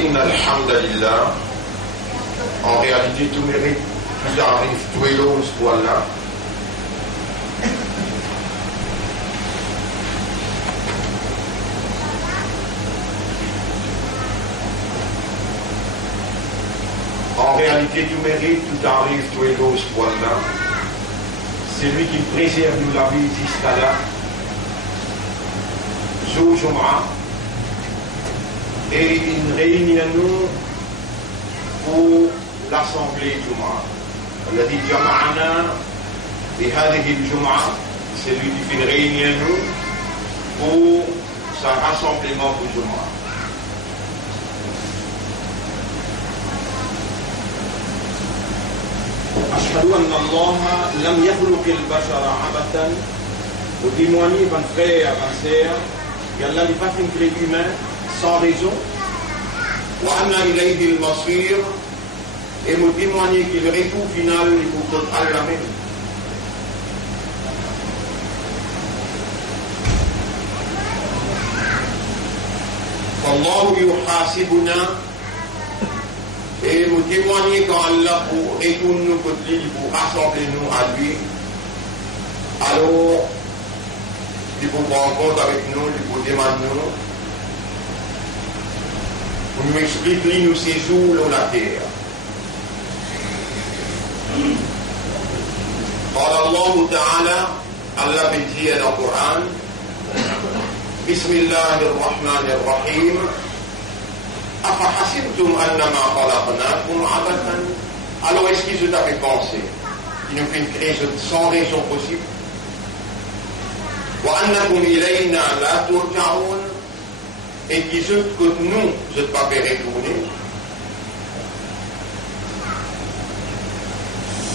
إن الحمد لله. En réalité, tout mérite, tout arrive, tout éloge, voilà. En réalité, tout mérite, tout arrive, tout éloge, voilà. C'est lui qui préserve nous la vie jusqu'à là. Jour Jum'a. Et une réunion pour l'Assemblée Jum'a. الذي جمعنا بهذه الجمعة, c'est lui qui fait une réunion pour son rassemblement pour Jum'a. أشهد أن الله لم يخلق البشر عبثا. Nous témoignons, mon frère, ma sœur, qu'Allah n'est pas fait créer humain sans raison. وأن إليه المصير. Et nous témoignons que le retour final est pour Allah même. فالله يحاسبنا. Et nous témoignons qu'Allah pour retourner nous côté, pour rassembler nous à lui. Alors, il faut prendre compte avec nous, il faut demander nous. Pour nous expliquer nous séjours dans la terre. قال الله تعالى, Allah dit dans le Coran, بسم الله الرحمن الرحيم أفحسبتم أنما خلقناكم عبثا. Alors est-ce qu'ils vous avaient pensé qu'ils nous fait créer sans raison possible? وأنكم إلينا لا ترجعون. Et qu'ils que nous ne pas faire retourner.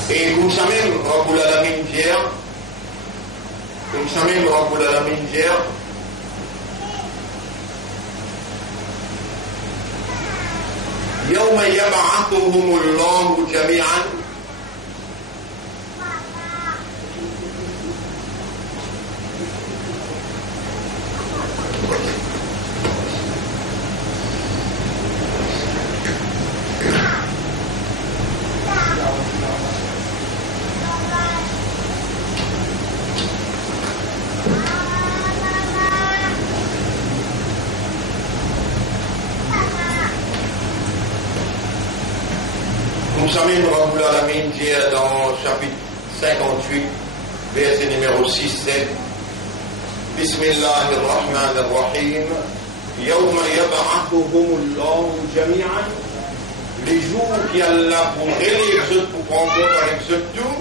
Et comme ça même, Rabbul Alamin hier, comme ça même, Rabbul Alamin hier, يوم يبعثهم الله جميعا. Nous savons Rabbul Alamin dit dans chapitre 58, verset numéro 6-7, Bismillahirrahmanirrahim, Yawma yab'athuhumullahu jami'an. Les jours qui Allah pour élire pour prendre compte avec ce tout,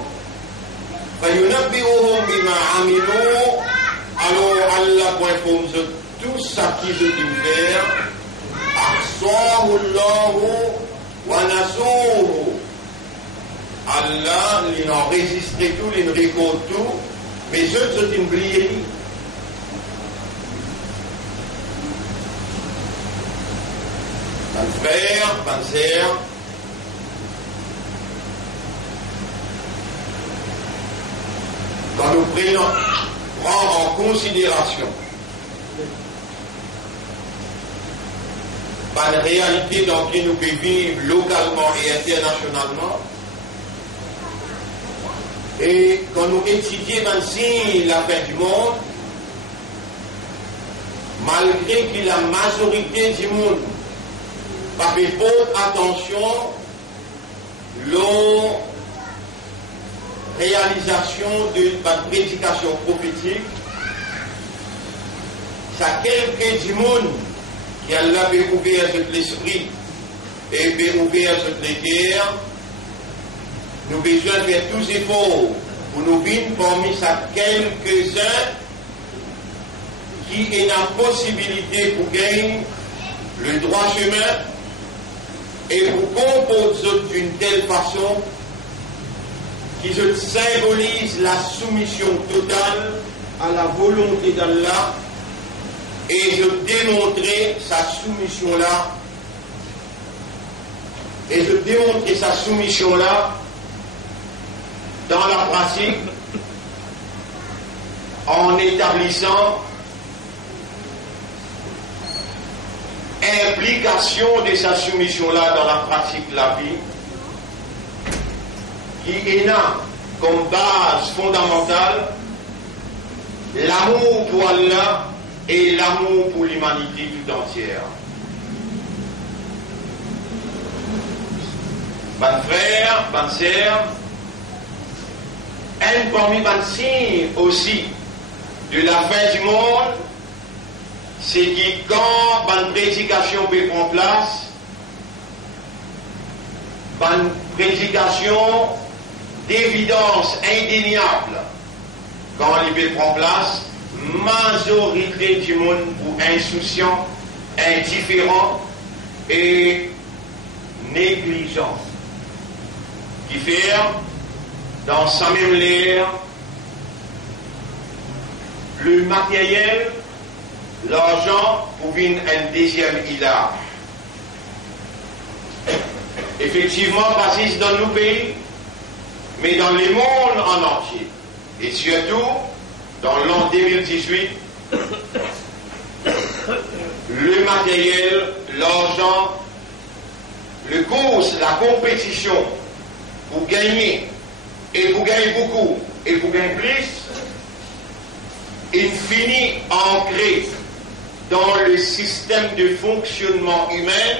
fayunabbi'uhum bima amilu. Alors Allah pour informer tout ça qu'ils ont dû faire, ahsahullahu wa nasuhu. Allah, il enregistre tout, il récolte tout, mais eux sont oubliés. Mon frère, ma sœur, quand nous prenons en considération par la réalité dans laquelle nous pouvons vivre localement et internationalement, et quand nous étudions ainsi la fin du monde, malgré que la majorité du monde n'a pas fait attention aux réalisations de la prédication prophétique, c'est quelqu'un du monde qui a ouvert l'esprit et ouvert les cœurs. Nous avons besoin de faire tous les efforts pour nous venir parmi ça quelques-uns qui ont la possibilité pour gagner le droit chemin et pour composer d'une telle façon qui symbolise la soumission totale à la volonté d'Allah et je démontrer sa soumission-là dans la pratique en établissant implication de sa soumission-là dans la pratique de la vie, qui est là comme base fondamentale l'amour pour Allah et l'amour pour l'humanité tout entière. Bonnes frères, bonnes sœurs, un parmi les signes aussi de la fin du monde, c'est que quand une prédication peut prendre place, une prédication d'évidence indéniable, quand il peut prendre place, majorité du monde ou insouciant, indifférent et négligent, qui fait dans sa même l'air le matériel, l'argent pour une deuxième ila. Effectivement, pas juste dans nos pays, mais dans le monde en entier. Et surtout, dans l'an 2018, le matériel, l'argent, le course, la compétition pour gagner, et pour gagner beaucoup, et pour gagner plus, il finit ancré dans le système de fonctionnement humain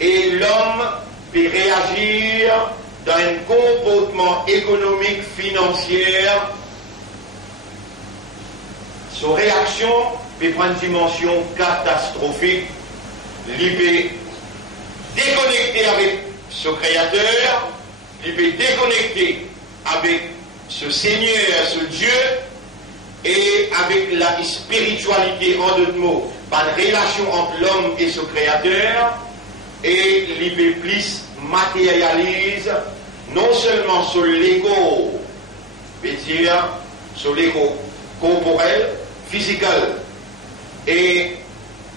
et l'homme peut réagir dans un comportement économique, financier. Son réaction peut prendre une dimension catastrophique. Il peut déconnecter avec ce créateur, il peut déconnecter avec ce Seigneur, ce Dieu, et avec la spiritualité, en d'autres mots, par la relation entre l'homme et ce créateur, et il peut plus matérialise non seulement sur l'ego, c'est-à-dire sur l'ego corporel, physique, et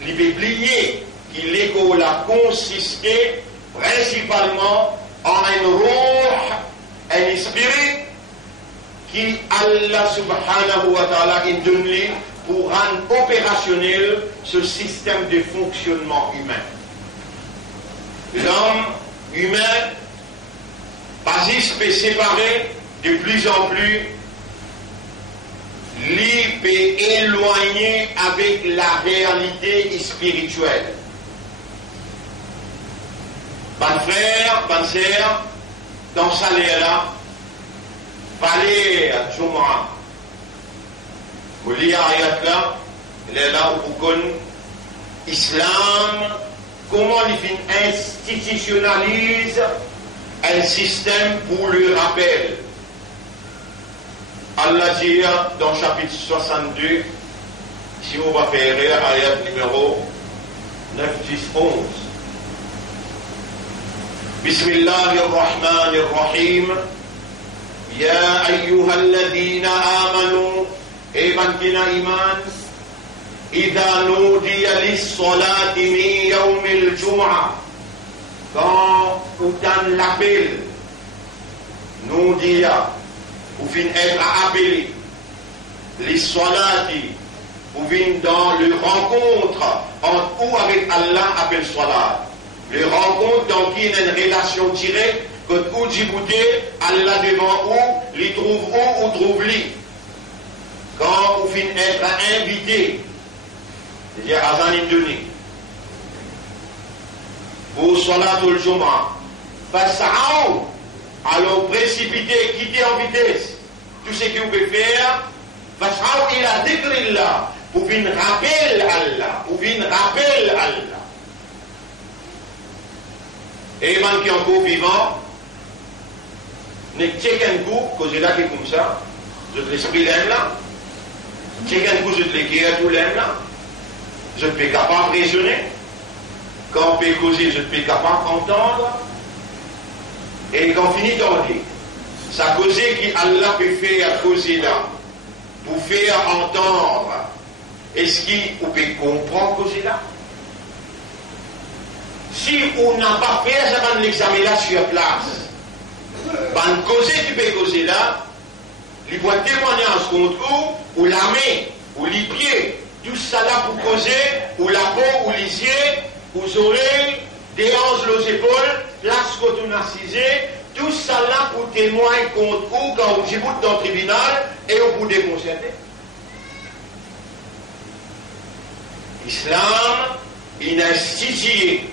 il peut oublier que l'ego l'a consisté principalement en un ruh, un spirit qui Allah subhanahu wa ta'ala a donné pour rendre opérationnel ce système de fonctionnement humain. L'homme humain, pas juste peut séparer de plus en plus, lui peut éloigner avec la réalité spirituelle. Bonne frère, bonne sœur, dans ce salaire-là, parler à Jum'a. Vous lisez ayat là, il est là où vous connaissez l'islam, comment il institutionnalise un système pour le rappel. Allah dit dans le chapitre 62, si vous préférez, ayat numéro 9, 10, 11. Bismillahirrahmanirrahim. Ya ayyuhalladhina amanu, emantina iman, idha nudiya lis-salati min yawmil jum'ah, quand on donne l'appel, nudiya, ou fin être appelé, lis-salati, ou fin dans le rencontre entre ou avec Allah appelle salat. Le rencontre dans qui il y a une relation directe, quand où Djibouti, Allah devant où, il trouve où ou trouve lui. Quand vous finissez être invité, c'est-à-dire à Zanindoni, pour Salatul Jum'ah, Fas'aou, alors précipitez, quittez en vitesse. Tout ce que vous pouvez faire, Fas'aou il a décrit là, vous venez rappeler Allah, vous venez rappeler Allah. Et les gens qui sont encore vivants, ne check un coup, cause là qui est comme ça, je te l'esprit l'aime là, check un coup, je te l'éclaire tout l'aime là, je te suis capable de raisonner, quand on peut causer, je te suis capable d'entendre, et quand on finit d'entendre, ça causer qu'Allah peut faire causer là, pour faire entendre, est-ce qu'on peut comprendre causer là? Si on n'a pas fait ça, l'examen là sur place, ben causer qui peut causer là, il doit témoigner contre vous, ou la main, ou les pieds, tout ça là pour causer, ou la peau, ou les yeux, aux oreilles, des hanches aux épaules, place qu'on a narcisé, tout ça là pour témoigner contre vous quand vous êtes dans le tribunal et vous vous déconcertez. L'islam, il a institué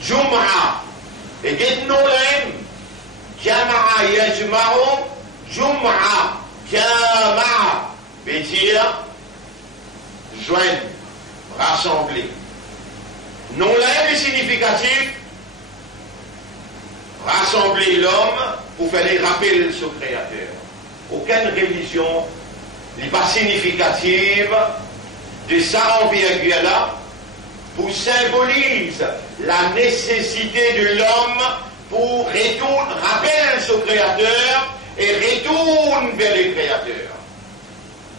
Jum'a, et dites-nous l'aime, Jama'a yajma'u, Jum'a, Jama'a, veut dire joindre, rassembler. Non l'aime est significatif, rassembler l'homme pour faire les rappels sur le Créateur. Aucune religion n'est pas significative de ça envergure là pour symbolise la nécessité de l'homme pour retourner, rappelle son Créateur et retourne vers le Créateur.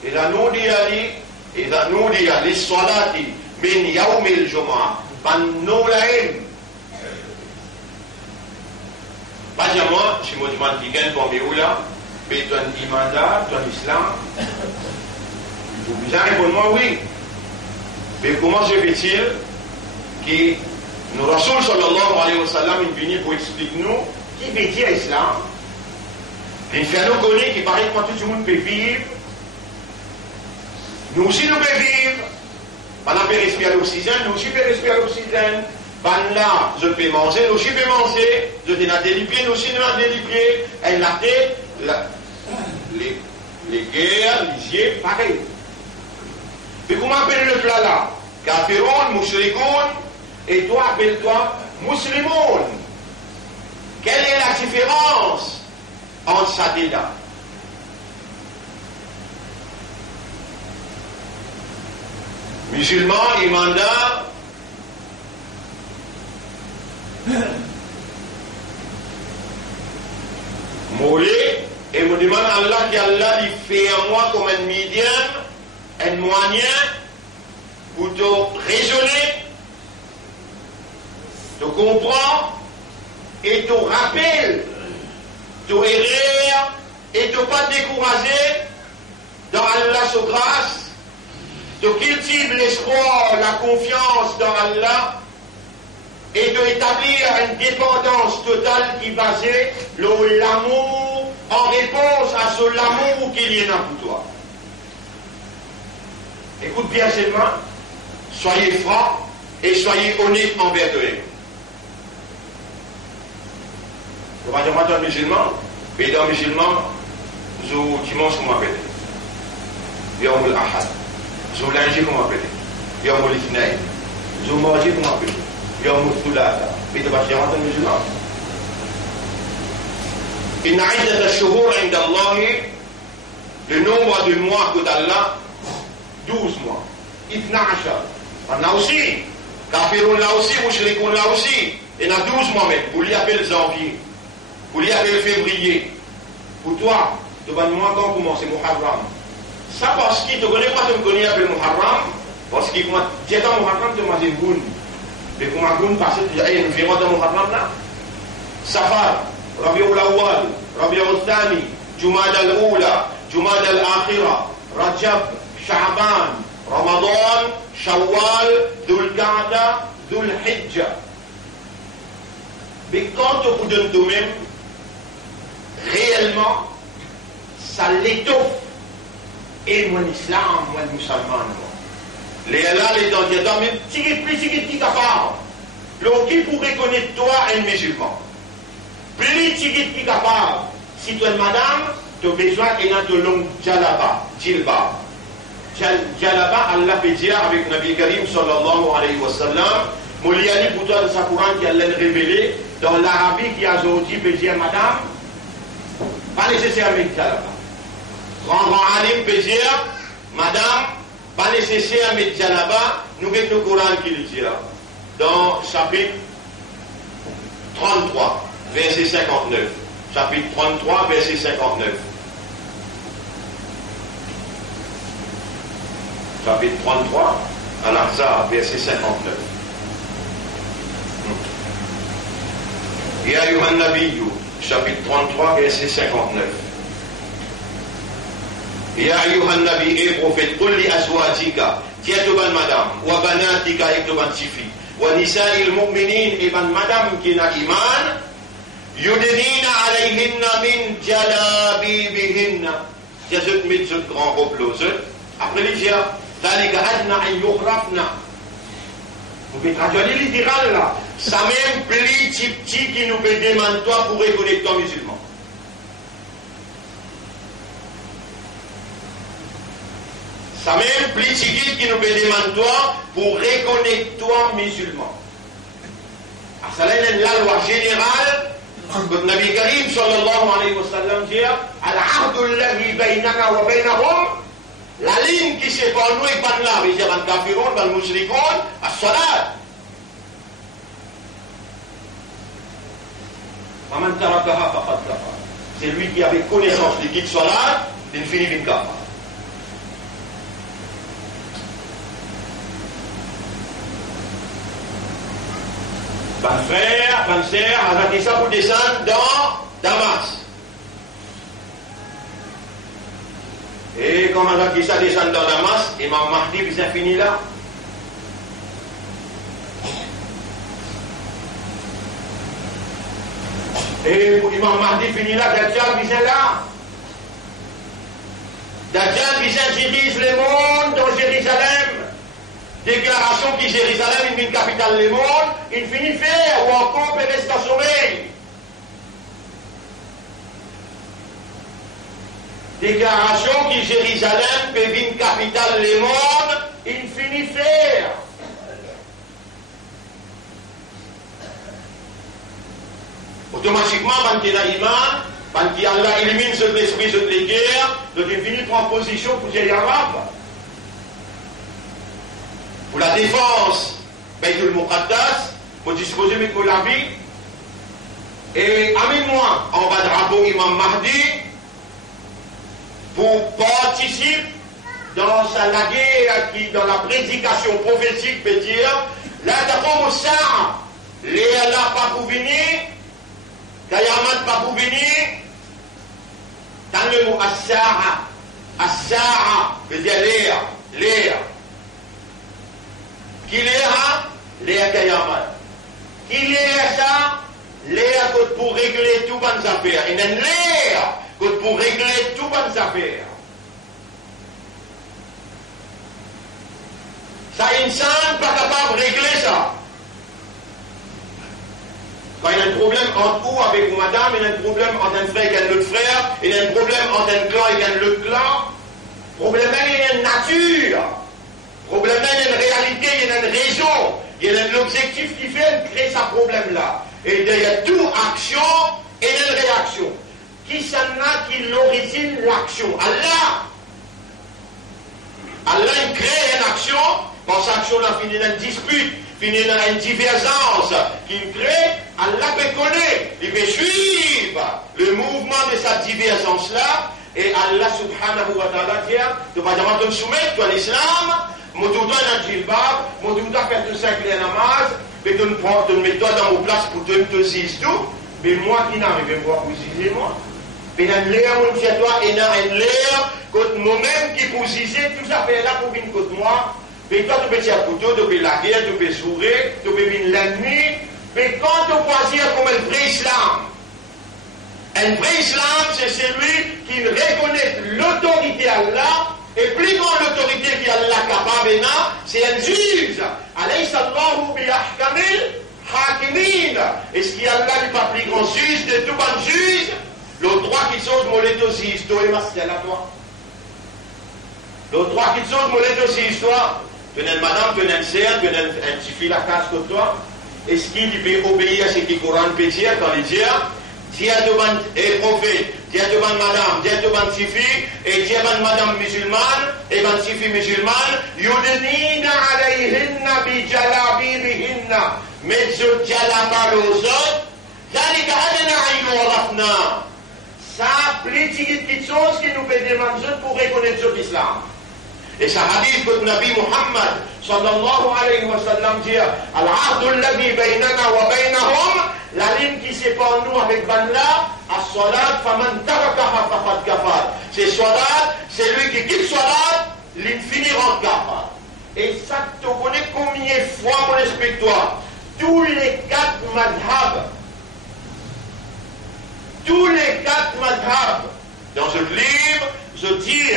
Et là nous dit les salati min yawmil jumu'ah ban noulaim. Pas moi, si moi je m'en dis qu'un pour mes là, mais ton imanda, ton islam, vous bien répondre oui. Mais comment se fait-il que nous Rasoul sallallahu alayhi wa sallam est venu pour expliquer nous qui veut dire islam? Il fait nous connaître qui paraît que tout le monde peut vivre. Nous aussi nous pouvons vivre. Pendant qu'on peut respirer l'oxygène, nous aussi pouvons respirer l'oxygène. Pendant là, je peux manger, nous aussi pouvons manger. Je peux nager les pieds, nous aussi nous nager les pieds. Et la tête, les guerres, les yeux, pareil. Mais comment appelle le plat là? Kafirun, mushrikoun, et toi appelle-toi muslimoun. Quelle est la différence entre ça et là? Musulman, imanda, molé, et me demande à Allah qu'Allah lui fait à moi comme un médium, un moyen pour te raisonner, te comprendre et te rappeler, te errer et te pas décourager dans Allah sa grâce, te cultive l'espoir, la confiance dans Allah et de établir une dépendance totale qui est basée sur l'amour en réponse à ce l'amour qu'il y a pour toi. Écoute bien seulement, soyez francs et soyez honnêtes envers eux. Je vais dire maintenant musulman, mais dans musulman, je dimanche comment appeler. Yawm al-Ahad. Je lundi comment appeler. Yawm al-Ithnain. Je mardi comment appeler. Yawm al-Thulatha. Mais tu vas dire maintenant musulman. Inna 'iddat ash-shuhur 'inda Allah, le nombre de mois que d'Allah, 12 mois. 12. On a aussi. Kafirun là aussi, mushrikoun là aussi. Il y en a 12 mois même. Vous l'y appelez janvier. Vous l'y appelez février. Pour toi, tu vas nous encore commencer Muharram. Ça parce qu'il ne te connaît pas, tu me connais appelé Muharram. Parce qu'il dit dans Muharram, tu m'as dit Goun. Mais pour ma Goun, parce que tu dis, nous verrons dans Muharram là. Safar, Rabi'ul Awwal, Rabi'ul Thani, Jumad al-Oula, Jumad al-Akhira, Rajab, Sha'ban, Ramadan, Shawwal, Dhul Qa'da, Dhul Hijjah. Mais quand tu vous donnes toi-même, réellement, ça l'étoffe. Et mon islam, moi le musulman, les là, les dents, même petit capable. Donc, qui pourrait connaître toi un musulman? Plus petit capable. Si tu es une madame, tu as besoin de longue djalaba, djilba. Djalaba, Allah peut dire avec Nabi Karim sallallahu alayhi wa sallam, Mouliani pour toi de sa Coran qui allait révéler dans l'Arabie qui a aujourd'hui peut dire madame, pas nécessairement djalaba. Grand alim peut dire madame, pas nécessairement djalaba, nous mettons le Coran qui le dit dans chapitre 33, verset 59. Chapitre 33, verset 59. Chapitre 33, Al-Ahzab, verset 59. Ya ayyuhan nabiyyu, chapitre 33, verset 59. Ya ayuhan nabi et prophète, qul li azwajika, tiatuban madame, wa banatika et tuban sifi, wa nisa'il mu'minin et ban madame qui n'a iman, yudnina alayhinna min jalabibihinna. Tiazut mit zut grand roblose. Après les dire, dalika adna an yukhrafna. Vous pouvez traduire littéral là. Ça même pli petit qui nous peut demander toi pour reconnaître toi musulman. Ça même pli petit qui nous peut demander toi pour reconnaître toi musulman. Alors ça là la loi générale. Le Nabi Karim sallallahu alayhi wa sallam dit al-ahdu alladhi baynana wa baynahum, la ligne qui sépare nous et ban là, c'est ban kafirun, ban mushrikun, as-salat. Wa man tarakaha faqad kafar. C'est lui qui avait connaissance de quitte salat, il finit bin kafar. Ban frère, ban sœur, a dit ça pour descendre dans Damas. Et quand on a dit ça descendre dans Damas, Imam Mahdi puis c'est fini là. Et Imam Mahdi finit là, Dajjal puis c'est là. Dajjal puis c'est dirige le monde dans Jérusalem. Déclaration qui Jérusalem est une capitale du monde, il finit faire ou encore peut rester à sommeil. Déclaration qui Jérusalem peut être une capitale du monde, il finit faire. Automatiquement, quand il y a iman, quand Allah élimine ce esprit, cette guerre, donc il finit prendre position pour les Arabes. Pour la défense, Baytul Muqaddas, pour disposer de la vie. Et amène-moi en bas de drapeau Imam Mahdi pour participer dans la guerre qui, dans la prédication prophétique, peut dire la taqum as-sa'a, l'Allah pas pour venir, Kayamat pas pour venir, dans le mot as-sa'a, as-sa'a veut dire l'air. Qu'il est l'air Kayamat. Qu'il est ça, l'air pour régler tout bonnes affaires. Il y a l'air pour régler tout bonnes affaires. Ça, insan pas capable de régler ça. Quand il y a un problème entre vous avec vous, madame, il y a un problème entre un frère et un autre frère, il y a un problème entre un clan et un autre clan. Problème, il y a une nature. Problème, il y a une réalité, il y a une raison, il y a un objectif qui fait créer ce problème-là. Et derrière toute action, il y a une réaction. Qui s'en a qui l'origine l'action? Allah. Allah il crée une action, quand cette action-là finit dans une dispute, finit dans une divergence, qu'il crée, Allah peut connaître, il peut suivre le mouvement de cette divergence-là, et Allah subhanahu wa ta'ala dit, tu vas jamais te soumettre, toi l'islam, Moutouta dans le djilbab, Moutouta faire tout ça avec les namaz, mais tu me mets toi dans mon place pour te ziser tout, mais moi qui n'arrive pas pour ziser moi. Mais dans l'air, mon chez toi, et dans l'air, contre moi-même qui pour ziser, tout ça fait là pour venir contre moi. Mais toi, tu peux tirer couteau, tu peux la guerre, tu peux sourire, tu peux venir l'ennemi. Mais quand tu choisis comme un vrai islam, un vrai islam, c'est celui qui reconnaît l'autorité Allah. Et plus grande l'autorité qu'Allah capable, c'est un juge. Alaysa Allahu bi ahkamil hakimin. Est-ce qu'Allah n'est pas plus grand juge de tout bon juge? Le droit qui sont moleto si histoire, c'est à toi. Le droit qui sont moleto si histoire. Tu n'es madame, tu n'es un sœur, tu n'es un petit fils à casse comme toi. Est-ce qu'il peut obéir à ce que le Coran peut dire quand il dit Dieu demande et prophète, Dieu demande madame, Dieu demande sifi, et Dieu demande madame musulmane, et demande sifi musulmane, yudnina alayhinna bi jalabibihinna, mettez jalaba aux autres, zalika adna an yurafna. Ça, plus de petites choses qui nous peut demander pour reconnaître l'islam. Et ça hadith que le Nabi Muhammad sallallahu alayhi wa sallam dit Al-ahdu alladhi baynana wa baynahum la ligne qui sépare nous avec Banla, as-salat, faman tarakaha faqad kafar. C'est salat, c'est lui qui quitte salat, l'infini rend kafar. Et ça, tu connais combien de fois, mon respectoire, tous les 4 madhab, dans ce livre, je dis,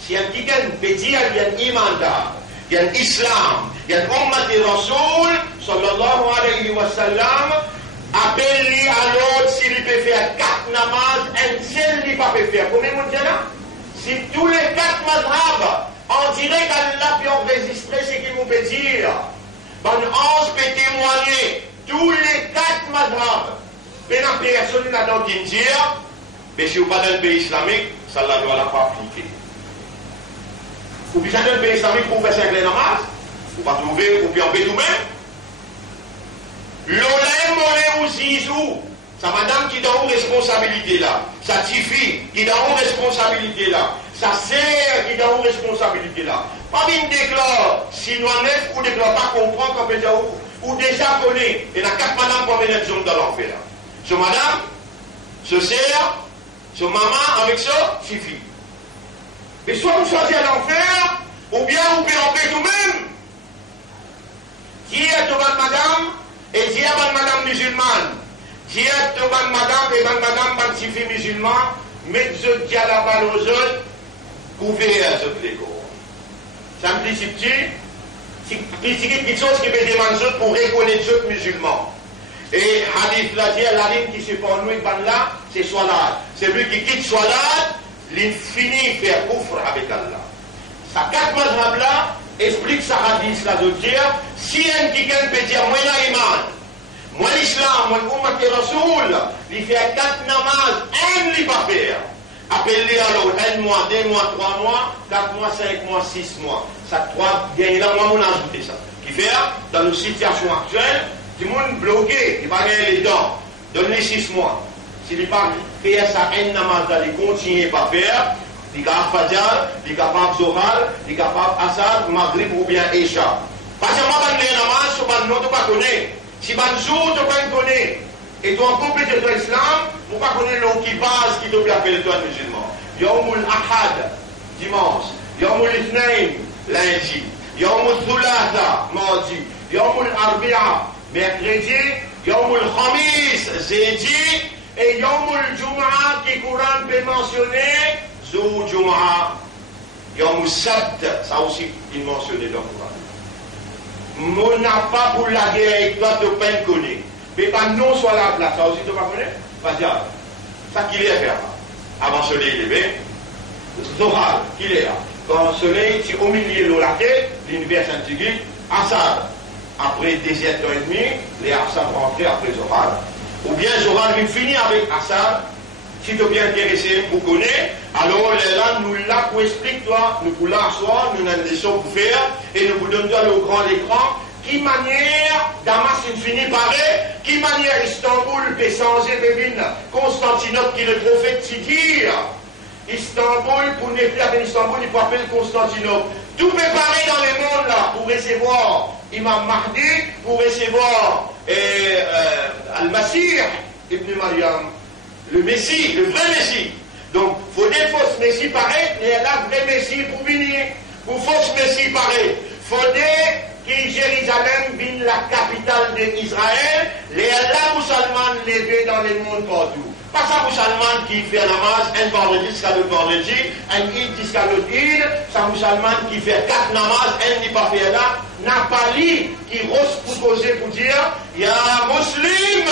si quelqu'un peut dire, il y a un imandar, il y a un islam, il y a un ummat de Rasoul, sallallahu alayhi wa sallam, appelle-lui à l'autre s'il peut faire 4 namazes, un seul il ne peut pas faire. Combien de monde là? Si tous les 4 madhab, on dirait qu'Allah peut enregistrer ce qu'il nous peut dire. Bon, 11 peut témoigner, tous les 4 madhab. Mais la personne n'a pas qui dit, mais si vous n'êtes pas dans le pays islamique, ça ne doit pas appliquer. Vous pouvez dans le pays islamique pour faire 5 namaz, vous ne pouvez pas trouver, vous pouvez en payer vous-même. L'olé aussi, sa madame qui donne une responsabilité là, sa petite fille qui donne une responsabilité là, sa sœur qui donne une responsabilité là. Pas bien déclare, si nous en est, ou déclare pas comprendre qu'on peut dire, ou déjà connaît, et la 4 madames pour venir dans l'enfer là. Ce madame, ce sœur, ce maman avec ça, suffit. Mais soit vous choisissez l'enfer, ou bien vous pouvez en paix vous-même. Qui est devant madame, et qui est devant madame musulmane. Qui est devant madame, et devant madame, ban suffit musulman, mettez ce dia la balle aux autres, couvert ce plégo. Ça me dit, c'est quelque chose qui peut demander pour reconnaître ceux musulmans. Et hadith la dit, la ligne qui sépare nous et là, c'est salat. C'est lui qui quitte salat, l'infini fait coufre avec Allah. Sa 4 mazhab là explique sa hadith là de dire, si un quelqu'un peut dire, moi la iman, moi l'islam, moi l'ummat de Rasoul, il fait 4 namaz, un il va faire. Appelez alors 1 mois, 2 mois, 3 mois, 4 mois, 5 mois, 6 mois. Ça 3, bien là, moi on a ajouté ça. Qui fait, dans nos situations actuelles, tout le monde bloqué, il va gagner les dents. Donne-lui 6 mois. S'il n'est pas fait ça, un namaz d'aller continuer par faire, il est capable Fajr, il est capable Zohar, il est capable Asad, Maghrib ou bien Isha. Parce que moi, je namaz, je ne pas connaître. Si je jour, tu ne pas connaître. Et toi, en complété de l'islam, tu ne pas connaître l'eau qui passe, qui doit appeler toi musulman. Yawmul Ahad, dimanche. Yawmul Ithnain, lundi. Yawmul Thulatha, mardi. Yawmul Arbi'a, mercredi. Yawmul Khamis, jeudi. Et Yawmul Jum'a, qui Coran peut mentionner, Zou Jum'a. Yawmul Sabt, ça aussi, il mentionnait dans le Coran. On n'a pas pour la guerre avec toi de peine connaître. Mais pas non soit la place, ça aussi tu ne pas connaître. Vas-y, ça qu'il est à faire. Avant le soleil levé, Zohar, qu'il est là. Quand le soleil, c'est au milieu de la tête, l'univers scientifique, Assad. Après 2h30, les Assad rentrent après Zohar. Ou bien Zohar, il finit avec Assad. Si tu es bien intéressé, vous connaissez, alors là, nous là pour expliquer toi, nous pour l'asseoir, nous avons des choses pour faire, et nous vous donnons le grand écran. Qui manière Damas finit pareil, qui manière Istanbul peut changer de Constantinople qui le prophète dire. Istanbul, pour ne plus appeler Istanbul, il faut appeler Constantinople. Tout préparé dans le monde là pour recevoir Imam Mahdi, pour recevoir Al-Masih, Ibn Maryam, le Messie, le vrai Messie. Donc, il faut des fausses Messie pareil, mais là, vrai Messie pour venir. Pour fausse Messie pareil. Il faut des qui Jérusalem vient la capitale d'Israël, les Allah musulmans levés dans le monde partout. Pas ça musulman qui fait la namaz, un vendredi jusqu'à l'autre vendredi, un Eid jusqu'à l'autre Eid, ça musulman qui fait 4 namaz, un n'est pas fait là, n'a pas li qui rose pour causer pour dire, ya muslim,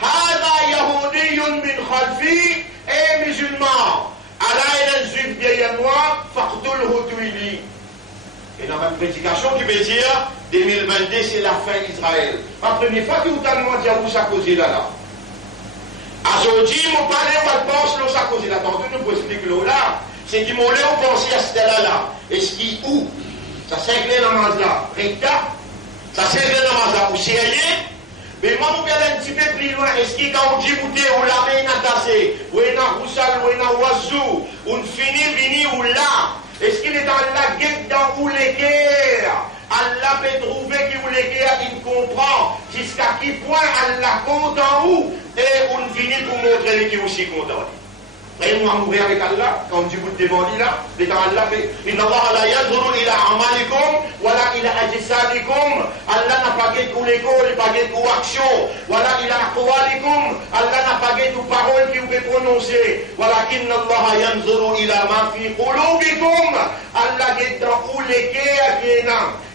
hada yahoudiyun min khalfi, et musulman, Allah est un juif derrière moi, faqtul hutuili. Et dans ma prédication qui veut dire 2022 c'est la fin d'Israël. La première fois que vous avez demandé à vous ça cause là. Aujourd'hui, mon parler, on pense que ça cause là. Tantôt, nous pouvons expliquer là. C'est qui m'ont l'air penser à ce là. Est-ce qu'il où? Ça c'est clair dans le là. Recta. Ça c'est clair dans le là. Vous seriez? Mais moi, je vais aller un petit peu plus loin. Est-ce qu'il y a un Djibouti ou la main tassée? Ou il y a un Roussal, ou il y a un Oiseau? Ou une fini, ou là? Est-ce qu'il est dans la guerre dans où les guerres? Allah peut trouver qui voulait qu'il comprend jusqu'à qui point Allah compte en où et on finit pour montrer qui aussi content. Et nous allons mourir avec Allah, comme du bout de devant là, les temps Allah fait, Inna Allah la yanzuru ila amalikum, wala ila ajsadikum, Allah n'a pas gué tous les goûts, il n'a pas gué tous actions, wala ila aqwalikum, Allah n'a pas gué toutes paroles qui vous pouvez prononcer, walakinna Allah yanzuru ila ma fi qulubikum, Allah gué dans où les guerres,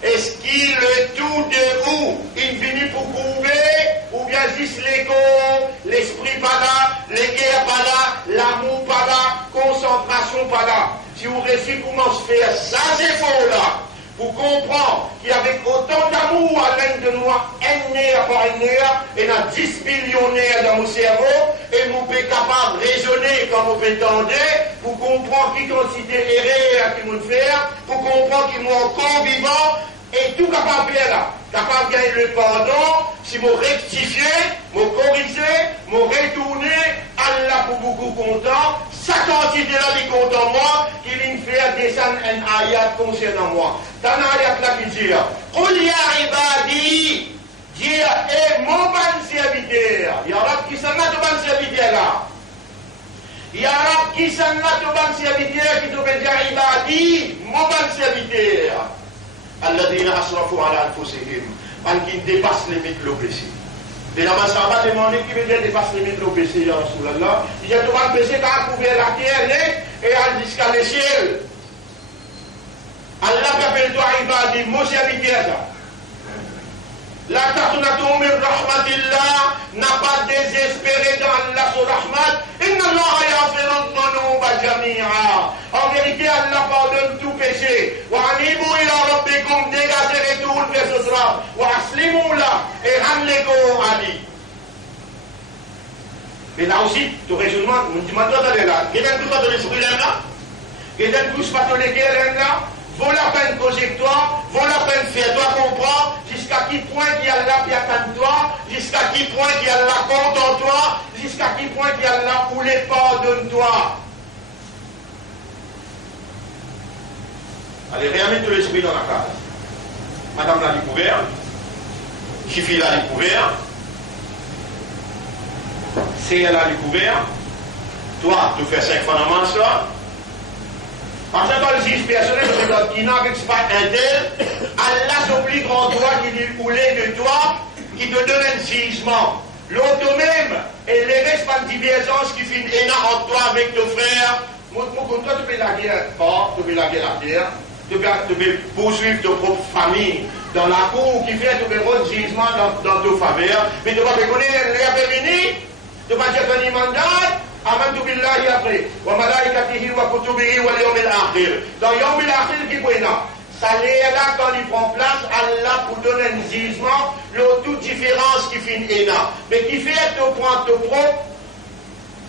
est-ce qu'il le tout de où, il finit pour couper, ou bien juste l'écho, l'esprit pas là, les guerres pas là, l'amour pas là, concentration pas là. Si vous réussissez comment se faire ça, c'est faux là. Vous comprenez qu'avec autant d'amour à l'un de nous, un nerf par un nerf, et a 10 millionnaires dans mon cerveau, et vous êtes capable de raisonner comme vous entendez, vous comprenez qui considère erreur qui nous fait, vous comprenez qui sont encore vivant, et tout capable de faire là. Capable de gagner le pardon, si vous rectifiez, vous corrigez, vous retournez, Allah pour beaucoup content, sa quantité-là est content moi, qu'il vient faire descendre un ayat concernant moi. Dans l'ayat là qui dit, Qul ya ibadi, dire, et mon bon serviteur, ya Rab qui s'en a de bon serviteur là. Ya Rab qui s'en a de bon serviteur, qui te dire ibadi, mon bon serviteur. Alladhina asrafu ala anfusihim, qui dépasse les limites de l'OPC. Et là, ça va demander qui veut dire dépasse les limites de l'OPC, ya Rasulallah. Il y a tout le péché qui a couvert la terre et jusqu'à l'échelle. Allah appelle toi ibadi, mon serviteur. La taqnatu min rahmatillah, n'a pas désespéré dans Allah sur rahmat. Inna Allah yaghfiru dhunuba jami'a. En vérité, Allah pardonne tout péché. Wa anibu ila rabbikum, dégagez tout le vers ce soir. Wa aslimu la, et ramenez-le à lui. Mais là aussi, tout raisonnement, nous disons toi d'aller là. Il y a un coup de l'esprit là, il y a un coup de l'équerre là. Vaut la peine causer toi, vaut la peine faire toi comprendre jusqu'à qui point qu'il y a là qui attend toi, jusqu'à qui point qu'il y a là compte en toi, jusqu'à qui point qu'il y a là où les pardonne-toi. Allez, réamène tout l'esprit dans la case. Madame l'a découvert, Chifi l'a découvert, c'est elle l'a découvert, toi, tu fais 5 fondaments ça. Parce que dans le juge personnel, qui n'a pas un tel, Allah s'oblige en toi qui dit couler de toi, qui te donne un jugement. L'autre même, et les restes par divergence qui finit entre toi avec ton frère, comme toi, tu peux la guerre tu peux la guerre la terre, tu peux poursuivre ta propre famille dans la cour qui fait, tu peux rendre jugement dans ta faveur, mais tu vas reconnaître les venir, tu vas dire un mandat. Amantu billahi après, wa malaikatihi wa kutubihi wa yawmil akhir. Dans yawmil akhir qui est là, ça l'est là quand il prend place, Allah pour donner un jugement, toute différence qui finit là. Mais qui fait te prendre ton propre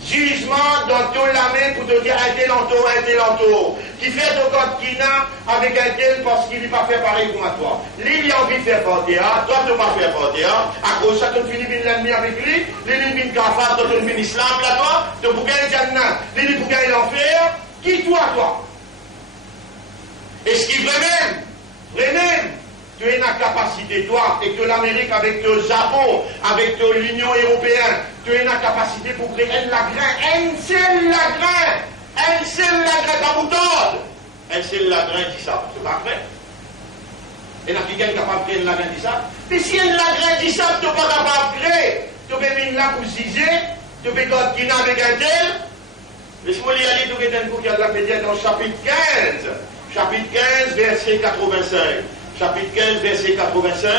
jugement dans ton la main pour te dire un tel entour. Qui fait ton code qui n'a avec un tel parce qu'il n'est pas fait pareil comme à toi. Lui, il a envie de faire Fatiha, toi, tu ne vas pas faire Fatiha. À cause de ça, tu finis l'ennemi avec lui, lui, il kafar, toi, tu finis l'islam, là, toi, tu pour gagner Jannah, lui, pour gagner l'enfer. Qui toi? Est-ce qu'il vraiment, tu es la capacité, toi, et que l'Amérique avec le Japon, avec l'Union européenne, tu es la capacité pour créer un seul lagrin à bouton, un seul lagrin dit ça, c'est pas vrai. Et là, quelqu'un est capable de créer un lagrin dit ça. Mais si un lagrin dit ça, tu n'es pas capable de créer, tu peux venir là pour juger, tu peux continuer avec un tel. Laisse-moi y aller, tu peux un coup qui a la pédiatre dans le chapitre 15, verset 85. Chapitre 15, verset 85,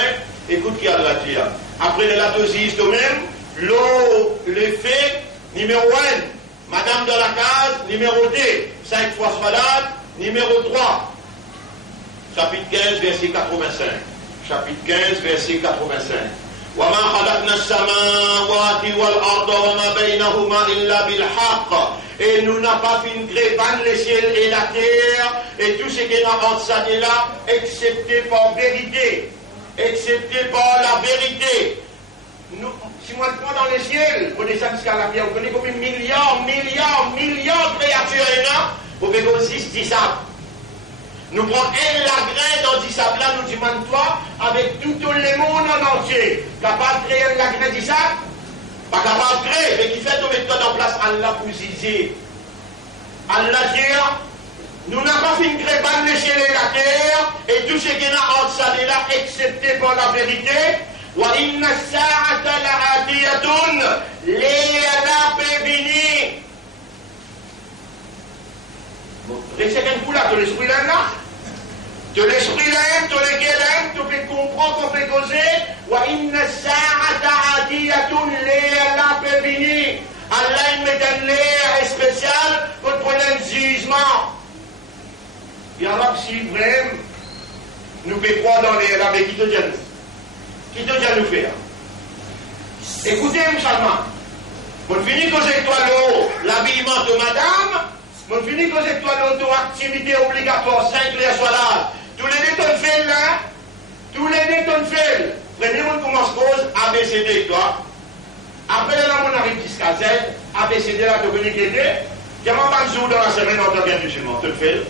écoute qui a la dire. Après la deuxième de même, le fait numéro 1, madame de la case, numéro 2, 5 fois malade, numéro 3. Chapitre 15, verset 85. Chapitre 15, verset 85. وما خلقنا السماوات والأرض وما بينهما إلا بالحق. Et nous n'avons pas fait une grève le ciel et la terre et tout ce qui est dans ça et là, excepté par vérité. Excepté par la vérité. Nous, si moi je prends dans le ciel, on descend jusqu'à la terre, on connaît combien de milliards de créatures là, on peut aussi dire ça. Nous prenons un lagrin dans Dissab là, nous demandons toi, avec tout le monde en entier, capable de créer un lagrin d'Issab, pas capable de créer, mais qui fait tout mettre en place Allah pour zizer. Allah dit, nous n'avons pas fait une créer pas lécher la terre, et tout ce qui est entre ça et là, excepté par la vérité, wa inna sa'ata la'atiyatun, l'éala peut venir. Laissez qu'un coup là, tu l'esprit là, tu l'esprit là, tu le guérin, tu peux comprendre, tu peux causer. Wa inna sa'ata atiyatun l'éala peut venir. Allah il met un l'air spécial pour prendre un jugement. Et alors, si vraiment nous pouvons croire dans les là, mais qui te dit nous? Qui te dit nous faire? Écoutez, Moussalman, on finit que c'est toi l'habillement de madame. On finit que c'est toi ton activité obligatoire, 5 les soirs. Tous les détons faits là, tous les détons faits. Premier on commence pause, ABCD toi. Après là, on arrive jusqu'à Z, ABCD là, tu connais qui était. Il y a un jour dans la semaine, on bien du chemin, tu le fais.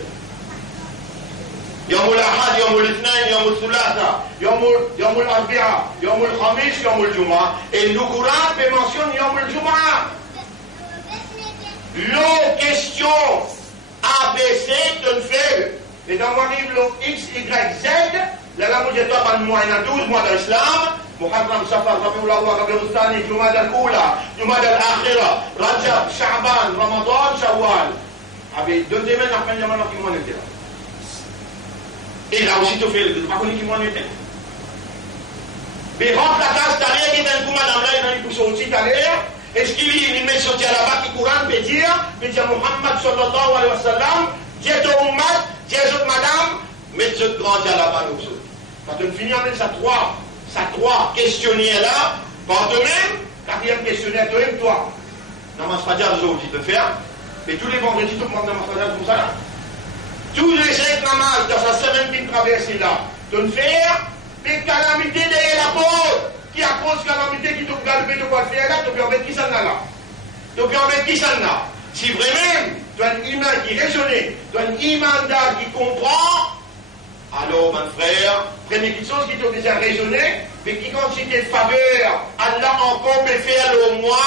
يوم الأحد يوم الاثنين يوم الثلاثاء يوم الأربعاء يوم الخميس يوم الجمعة et le Coran mentionne يوم الجمعة. L'eau question ABC te fait. Et dans mon livre, X, Y, Z, la langue de toi, par mois, il y a 12 mois de l'islam. Muharram, Safar, Rabiul Awwal, Rabiul Thani, Jumad al-Oula, Jumad al-Akhira, Rajab, Sha'ban, Ramadan, Shawwal. Avec 2 semaines après, il y a maintenant qui m'en était là. Et là aussi, tu fais le pas connu qui m'en était. Mais rentre la case, t'as rien qui est un coup, madame là, il a dit pour sortir, t'as l'air. Est-ce qu'il met sorti à la bas qui Coran peut dire Muhammad sallallahu alayhi wa sallam, Dieu ton ummat, Dieu ton madame, mais ce grand à la bas nous autres. Quand on finit avec ça trois questionnaires là, par toi-même, 4e questionnaire, toi. Namaz Fajr, tu peux faire, mais tous les vendredis, tu prends Namaz Fajr comme ça là. Tous les 5 namaz dans sa semaine qui traverse là, tu peux faire des calamités derrière la porte. Qui a cause calamité qui te galbe de quoi faire là, tu peux en mettre qui s'en a là. Tu peux en mettre qui s'en a. Si vraiment, tu as un humain qui raisonne, tu as un imam qui comprend, alors, mon frère, première chose qui t'a déjà raisonné, mais qui constitue des faveurs, Allah encore peut faire le moi,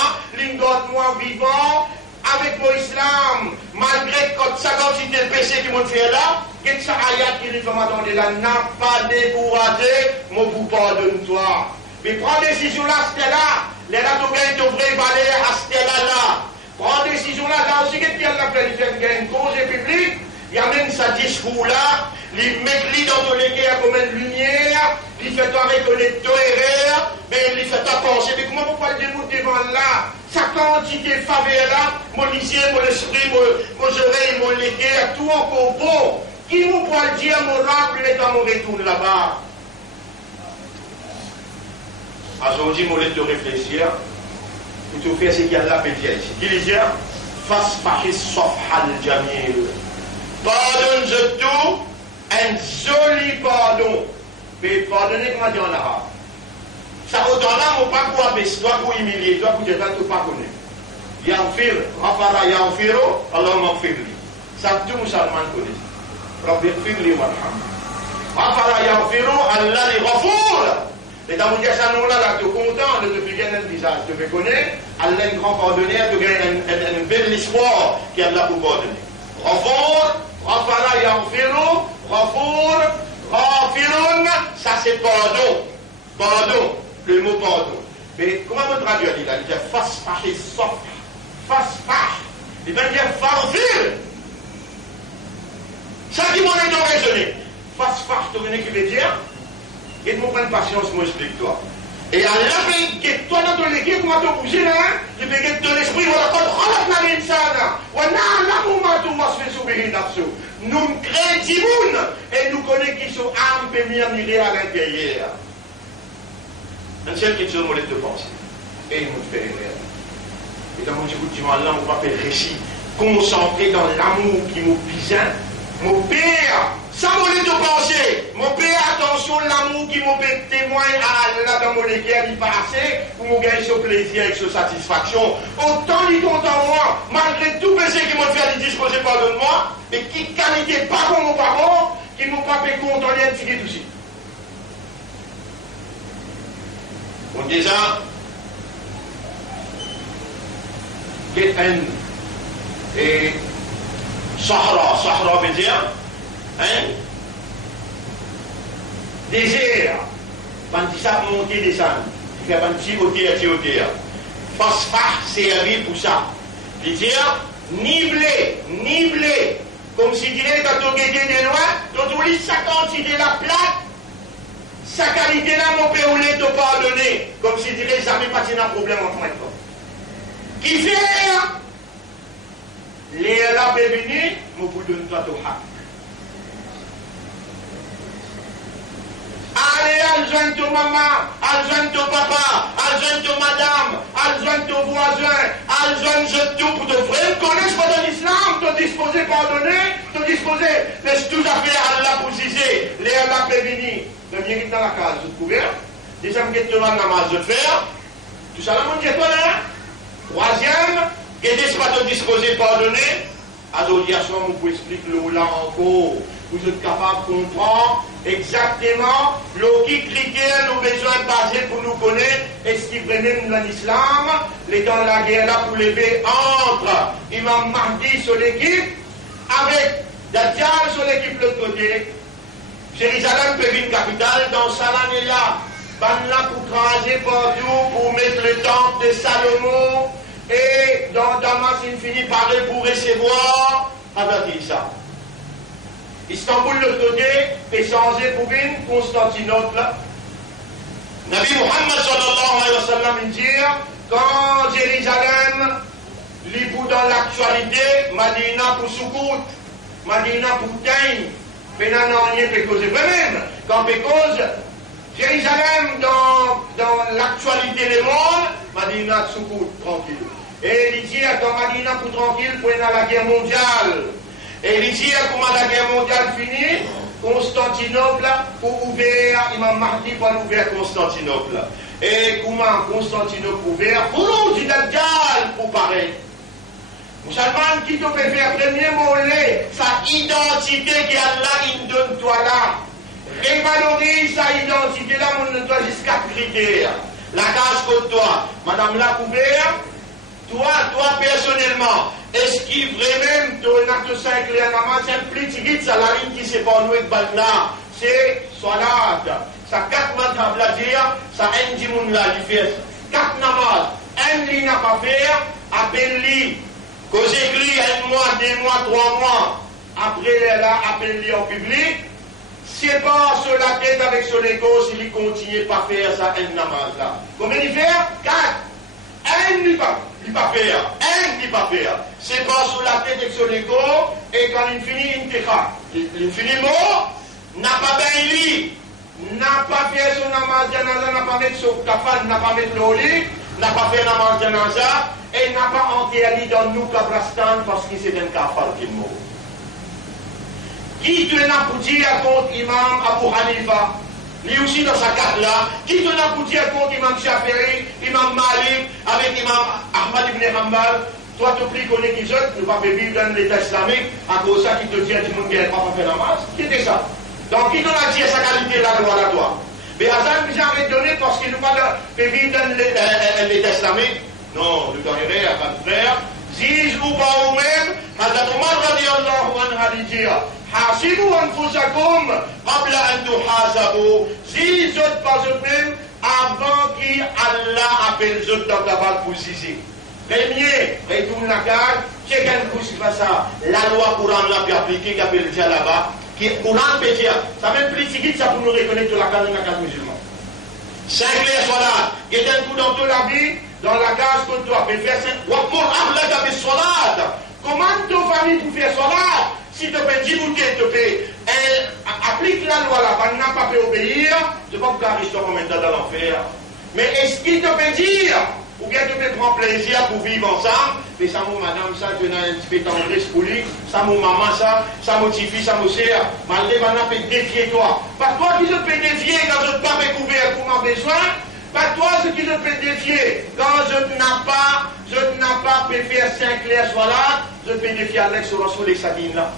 moi vivant, avec mon islam, malgré que ça quantité de péché qui m'ont fait là, que ça ayat qui nous fait m'attendre là, n'a pas découragé, mon vous pardonne toi. Mais prends décision là, c'était là. Les là, tu gagnes ton vrai valet à c'était là. Prends décision là, là aussi, qu'est-ce qu'il y a fait? Il y a une cause publique, il y a même sa discours là, il met lui dans ton équerre comme une lumière, il fait toi reconnaître ton erreur, mais il fait ta pensée. Mais comment vous parlez de nous devant là? Sa quantité de faveur là, mon lycée, mon esprit, mon oreille, mon équerre, tout encore bon. Qui vous pourrait dire, mon rappel dans mon retour là-bas? Aujourd'hui, je vais te réfléchir. Pour te faire ce qu'il y a là, peut-être. Qui dit, face par sauf al jamil. Pardonne-je tout, un joli pardon. Mais pardonnez comment dire en arabe. Ça autant là, on ne pas pour abaisser, toi pour humilier, toi pour dire que tu ne pas connais. Yaghfir, Rafara Yaghfiro, Allah m'aghfirli. Ça tout musulman connaît. Rabbi Yaghfirli warham. Rafara Yaghfiro, Allah li Ghafour. Et dans mon dire ça, nous là, tu es content de te faire gagner un visage. Tu me connais, Allah est un grand pardonneur, tu gagnes un bel espoir qui est là pour pardonner. Ghafour, Rafara Yaghfiro, Ghafour, Ghafirun, ça c'est pardon. Pardon, le mot pardon. Mais comment on traduit? Il va dire face par et sof. Face par. Il va dire farfir. Ça qui m'en est raisonné. Face par, tu connais qui veut dire? Et mon prendre patience, moi explique-toi. Et à la fin, que toi dans ton équipe, comment tu bouges là, tu fais que ton esprit, voilà, quand tu rentres dans l'insana, on a un moment où on va se faire sourire d'absolu. Nous créons et nous connaissons qu'ils sont âmes et mis à l'intérieur. Un seul qui te demande de penser. Et il nous fait rire. Et dans mon écoute, là, on va faire récit, concentré dans l'amour qui nous pise. Mon père, ça m'a de penser. Mon père, attention, l'amour qui m'a témoigne à Allah dans mon équerre, il passé, pour me gagner ce plaisir et ce satisfaction. Autant il compte en moi, malgré tout péché qui m'a fait à disposer pardonne-moi, mais qui qualité pas pour mon parent, qui ne pas contrôler un ticket aussi. On dit ça, qu'est et Sahara veut dire, hein, désert, quand ça monter, descendre, il fait un petit côté, phosphate servi pour ça. Il dit, ni blé, comme si dirait quand on guettait des lois, quand on lit sa quantité la plate, sa qualité là, mon père, on l'a te pardonné, comme si dirait, ça ne pas un problème en fin de compte. Qui fait les là bénis, je vous donne toi tout ça. Allez, aljoigne ton maman, aljoigne ton papa, aljoigne ton madame, aljoigne ton voisin, aljoigne tout pour te frère. Connais pas dans l'islam, te disposer pardonner, te disposer, laisse tout à fait à Allah pour zizer, les Allah bénis. Le mérite dans la case, vous couvert. Deuxième, que tu vas namaz de faire. Tout ça, là, mon Dieu, toi là. Troisième, qu'est-ce que tu disposer pardonner? À l'audition, on vous explique le là encore. Vous êtes capable de comprendre exactement les critères, nos besoins basés pour nous connaître et ce qui vraiment dans l'islam, les temps de la guerre là pour lever entre Imam Mahdi sur l'équipe, avec Dajjal sur l'équipe de l'autre côté. Jérusalem peut être une capitale, dans Salan est là. Ban là pour craser partout, pour mettre le temple de Salomon. Et dans Damas, il finit par pour recevoir. Regardez ça. Istanbul, de l'autre côté, est changé pour une Constantinople. Nabi Muhammad sallallahu alayhi wa sallam dit quand Jérusalem, l'ibou dans l'actualité, Madina pour Soukout, Madina pour Tain, Pénana on y est cause même. Quand cause Jérusalem dans l'actualité du monde, Madina Soukout, tranquille. Et il dit quand Madina pour tranquille, pour la guerre mondiale. Et il dit comment la guerre mondiale finit, Constantinople pour ouvrir, Imam Mahdi pour ouvrir Constantinople. Et comment Constantinople ouvert pour l'eau du Dajjal pour pareil. Musulman qui te fait faire premier mot, sa identité qui Allah il donne toi là. Révalorise sa identité là, on donne toi jusqu'à critères. La case contre toi, Madame la couvert, toi personnellement, est-ce qu'il vraiment ton acte 5 les namaz, c'est un petit ça la ligne qui s'est pas nouée avec là, c'est salat. Ça 4 madhab la dire, ça un dimoun là, il fait 4 namaz, un li n'a pas fait, appelle-li. Cause écrit 1 mois, 2 mois, 3 mois, après là, appelle-li en public, c'est pas sur la tête avec son égo s'il continue pas faire ça, un namaz là. Combien il fait 4. Un n'y pas faire. C'est pas sur la tête avec son égo, et quand il finit, il finit mort, n'a pas bien lit, n'a pas fait son namaz janaza, n'a pas mis son kafan, n'a pas mis le lit, n'a pas fait namaz janaza, et n'a pas enterré dans nous Kabrastan parce que c'est un kafar qui est mort. Qui te l'a pour dire contre Imam Abu Hanifa, lui aussi dans sa carte là, qui te l'a pour dire contre Imam Shafi'i, Imam Malik, avec Imam Ahmad ibn Hanbal, toi tu pries qu'on est qui jeune, tu ne vas pas vivre dans l'État islamique, à cause de ça qui te dit à tout le monde qui n'a pas fait namaz, qui était ça? Donc qui te l'a dit à sa qualité là, loi à toi? Mais Hassan nous a donné parce qu'il ne va pas vivre dans l'État islamique. Non, le carrière à pas de frère. Ziz ou pas ou même, Hazrat Omar radiallahu anha dit Hasibu anfusakum qabla an tuhasabu. Ziz eux pas eux-mêmes avant qu'Allah appelle eux dans la balle pour zizi. Premier, retourne la carte, c'est qu'un coup c'est pas ça. La loi Coran l'a pu appliquer, qui appelle déjà là-bas, qui Coran peut dire, ça même plus si ça pour nous reconnaître la case de la case musulmane. 5 les soldats, qui est un coup dans toute la vie, dans la case que tu as fait faire, comment ta famille peut faire salat? Si tu peux débouter, tu peux applique la loi là, tu n'as pas pu obéir, tu ne peux pas rester en même temps dans l'enfer. Mais est-ce qu'il te peut dire, ou bien tu peux prendre plaisir pour vivre ensemble, mais ça mon madame, ça, tu as un petit peu tendresse pour lui, ça mon maman, ça mon petit fils, ça mon sœur, malgré maintenant peut défier toi. Par toi qui te peux défier quand je ne pas découvert pour mon besoin, par toi ce qui te peut défier quand je n'ai pas pu faire 5 clairs soit là, je peux défier Alex sur les sadines là.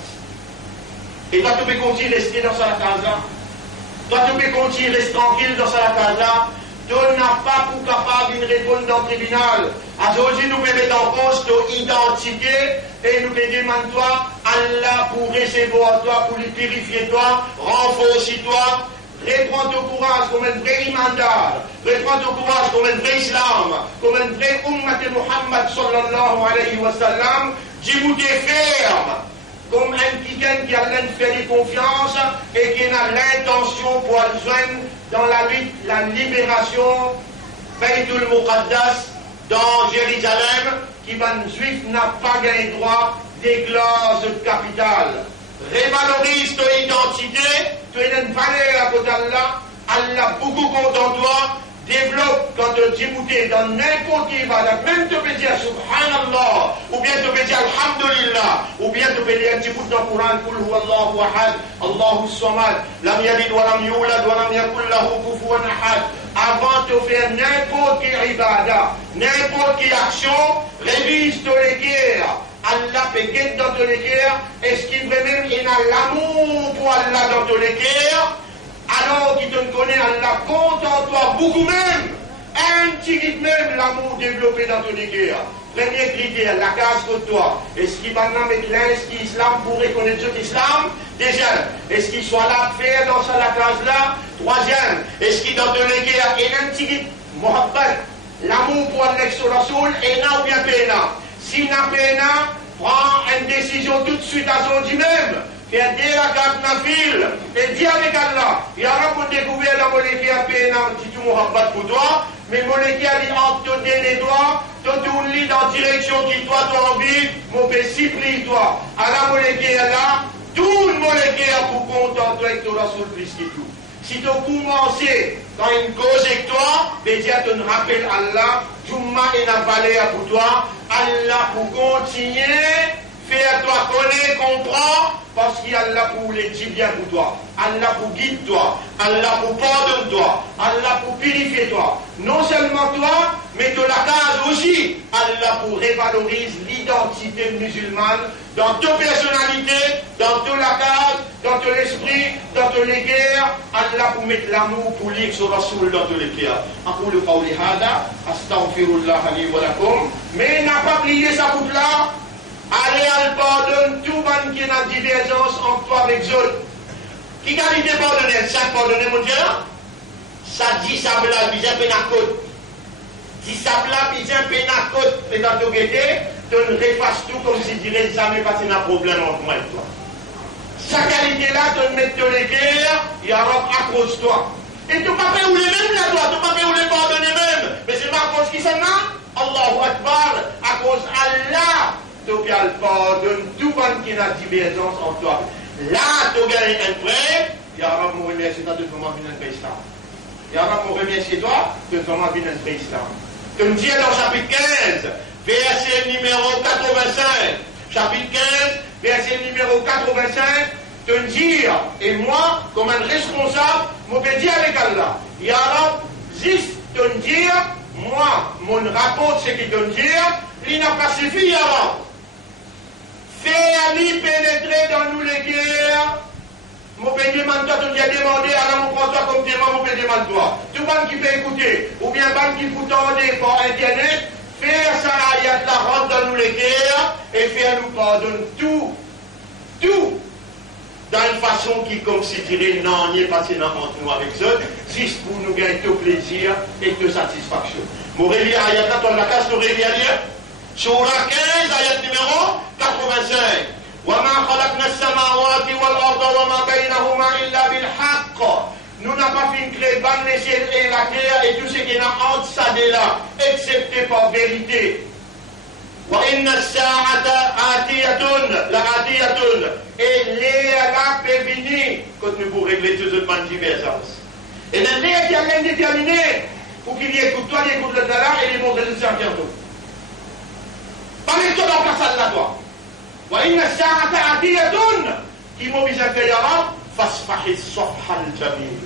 Et toi, tu peux continuer rester dans sa casa. Toi, tu peux continuer rester tranquille dans sa casa. Tu n'as pas pour capable de répondre dans le tribunal. Aujourd'hui, nous pouvons mettre en cause ton identité et nous pouvons demander toi, Allah pour recevoir toi, pour lui purifier toi, renforcer toi. Reprends ton courage comme un vrai imandat. Reprends ton courage comme un vrai islam, comme un vrai ummat de Muhammad sallallahu alayhi wa sallam. Dis-vous t'es ferme. Comme un quelqu'un qui a fait confiance et qui a l'intention pour joindre dans la lutte, la libération, Baytul Muqaddas, dans Jérusalem, qui va juif n'a pas gagné droit des glaces de capitale. Révalorise ton identité, tu es une valeur à côté d'Allah, Allah beaucoup content de toi. Développe quand tu dis dans n'importe quelle ibadat, même tu peux dire Subhanallah, ou bien tu peux dire Alhamdulillah, ou bien tu peux dire un petit bout dans le Coran, Kul huwa Allahu ahad, Allahu samad, lam yalid wa lam yulad wa lam yakul lahu kufuwan ahad. Avant de faire n'importe quelle ibadat, n'importe quelle action, révise ton équerre. Allah peut guider dans ton équerre, est-ce qu'il veut même il a l'amour pour Allah dans ton équerre? Alors qu'il te connaît, Allah compte en toi beaucoup même, un petit même l'amour développé dans ton équerre. Premier critère, la case de toi. Est-ce qu'il va mettre est-ce qu'il islam pour reconnaître l'islam? Deuxième, est-ce qu'il soit là faire dans la case là? Troisième, est-ce qu'il dans ton équerre il y a un petit muhabbat, l'amour pour Allah sur la soul, et non ou bien péna. Si n'a péna, prends une décision tout de suite à son dit même. Faire des rakat nafil et dis avec Allah, il y aura pour découvrir la molécule à peine si tu m'auras pas pour toi, mais molécule à entre les doigts, tu tournes dans la direction qui toi tu as envie, mon pays si prie toi. À la molécule là, tout le molécule pour contenter avec toi sur plus que tout. Si tu commences dans une cause avec toi, déjà tu te rappelles Allah, Jumma et la valeur pour toi, Allah pour continuer. Fais-toi connaître, comprends, parce qu'il y a Allah pour les dire bien pour toi, Allah pour guider toi, Allah pour pardonner toi, Allah pour purifier toi. Non seulement toi, mais de la case aussi. Allah pour révaloriser l'identité musulmane dans toute personnalité, dans toute la case, dans tout l'esprit, dans toutes les guerres. Allah pour mettre l'amour pour lire sur Rasoul dans tous les guerres. Aqulu qawli hada, astaghfirullah li wa lakum. Mais n'a pas oublié sa boucle là. Allez, elle pardonne tout le monde qui a une divergence entre toi avec les autres. Qui a dit pardonner? Ça pardonner, mon Dieu? Ça dit ça, là, bizarre, pénacote. Dit ça, là, bizarre, pénacote. Et dans ton guetté, tu refasses tout comme si tu dirais jamais passé un problème entre moi et toi. Sa qualité-là, tu mets dans les guerres, il y aura à cause de toi. Et tu ne peux pas faire où les mêmes là, toi. Tu ne peux pas faire où les pardonner même. Mais c'est pas à cause qui s'en a? Allahu Akbar, à cause Allah. Tu pardonnes tout le monde qui a divergence en toi. Là, tu gagnes un prêt, il y aura mon remercier toi de comment venir un islam. Il y aura mon remercier toi de comment venir un islam. Tu me dis dans chapitre 15, verset numéro 85. Chapitre 15, verset numéro 85, te dire, et moi, comme un responsable, je peux dire avec Allah. Il y aura juste te dire, moi, mon rapport, c'est qu'il te dire, il n'a pas suffi avant. Fais-lui pénétrer dans nous les guerres. Mon pays demande toi, tu lui as demandé, alors on prend toi comme témoin, mon pays demande toi. Tout le monde qui peut écouter, ou bien le qui peut tendre par internet, faire ça, il y a de la rentre dans nous les guerres, et faire nous pardonner tout, dans une façon qui considère non, n'y est passé dans entre nous avec eux, juste pour nous gagner tout plaisir et toute satisfaction. Morélia, il y a quand on la casse, Morélia, Surah 15, ayat numéro 85. وَمَا خَلَقْنَا السَّمَاوَاتِ وَالْأَرْضَ وَمَا بَيْنَهُمَا إِلَّا بِالْحَقِّ. Nous n'avons pas fait créer le ciel et la terre et tout ce qui est entre ça et là, excepté par vérité. وَإِنَّ السَّاعَةَ آتِيَةٌ لَآتِيَةٌ. Et l'air peut venir quand nous pour régler toutes les divergences. Et l'air qui a rien déterminé pour qu'il y ait écoute toi, il écoute le talent et les bons résultats bientôt. Parlez-toi dans la salle là-bas. وإن الساعة آتية qui m'oblige à faire فاصفح الصفح الجميل.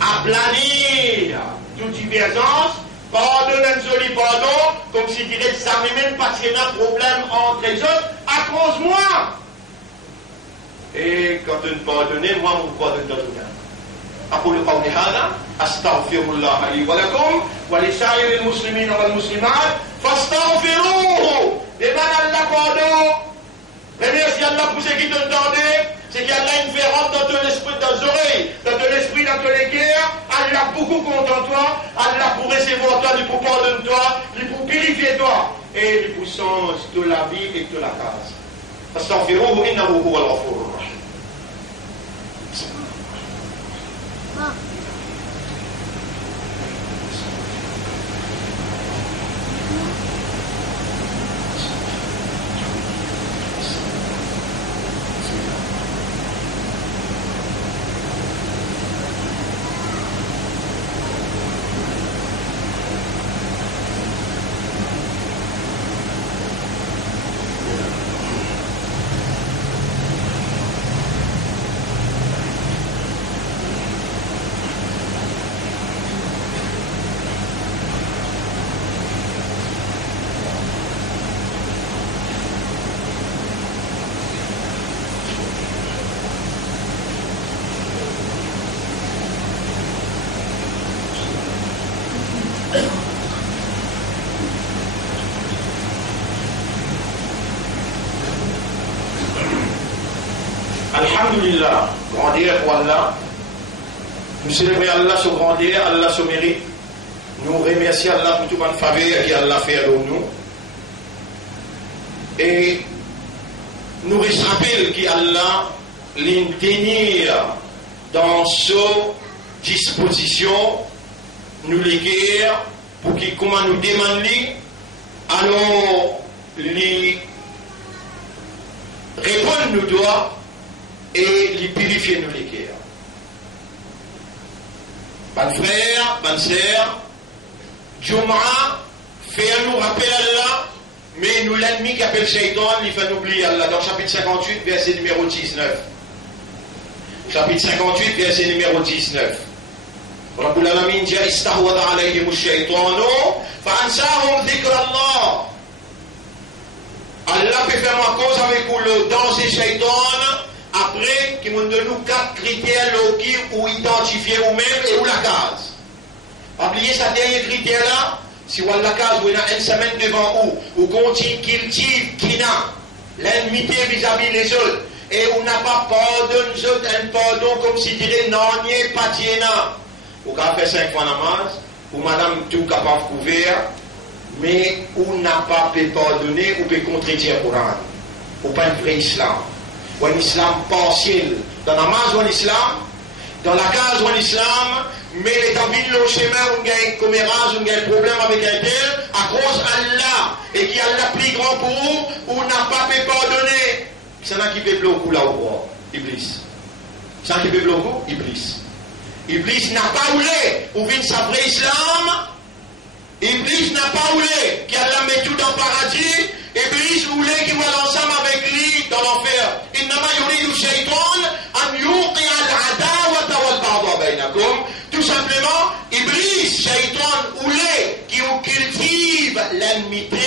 Aplanir toute divergence, pardonne un joli pardon, comme si tu disais ça, mais même pas qu'il y a un problème entre les autres, à cause moi. Et quand on pardonne, moi, je pardonne dans tout cas. أقول قولي هذا أستغفر الله لي ولكم ولسائر المسلمين والمسلمات فاستغفروه لمن الله pardon. Remercie Allah pour ce qui t'entendait, c'est qu'Allah une fait rentrer dans ton esprit, dans tes oreilles, dans ton esprit, dans ton cœur. Allah beaucoup compte en toi, Allah pour recevoir toi, il pour pardonner toi, il pour purifier toi, et il pour sens de la vie et de la case. فاستغفروه إنه هو الغفور الرحيم. Alhamdulillah, grandir pour Allah. Nous célébrons Allah sur grandir, Allah sur mérite. Nous remercions Allah pour toute bonne faveur qu'Allah fait à nous. Et nous rappelons qu'Allah l'intérêt dans sa disposition, nous les guerres, pour qu'il comment nous demande, alors les répondre nous doit et les purifier nous les guerres. Bon frère, bonne sœur, Jum'a fait nous rappeler Allah, mais nous l'ennemi qui appelle Shaitan, il fait oublier Allah dans chapitre 58, verset numéro 19. Chapitre 58, verset numéro 19. Rabbul Alamin dit istahwada alayhim ash-shaytanu fa'ansahum dhikra Allah. Allah peut faire ma cause avec vous dans ces Shaitan après qu'il nous donne quatre critères où identifier vous-même et où la case. Oubliez ce dernier critère là, si vous avez la case où il y a une semaine devant vous, ou continue cultive qui n'a l'ennemité vis-à-vis des autres, et on n'a pas pardonné les autres, un pardon comme si dirait non, n'y est pas tiena. Vous avez fait 5 fois namaz, ou madame tout capable de couvrir, mais on n'a pas pu pardonner, ou peut contredire le Coran, ou pas un vrai islam, ou un islam partiel. Dans la namaz ou un islam, dans la case ou un islam, mais l'établi le chemin, on gagne comme érage, on gagne problème avec un tel, à cause d'Allah, et qui a le plus grand pour vous, on n'a pas pu pardonner. C'est là qui peut bloquer là ou quoi? Iblis. C'est là qui peut bloquer? Iblis. Iblis n'a pas voulu ouvrir sa vraie islam. Iblis n'a pas voulu qu'Allah mette tout dans le paradis. Iblis voulait qu'il soit ensemble avec lui dans l'enfer. Innama yuridu shaytan an yuqi'a al-adawata wal-baghdha bainakum. Tout simplement, Iblis, shaytan voulait qu'il cultive l'ennemité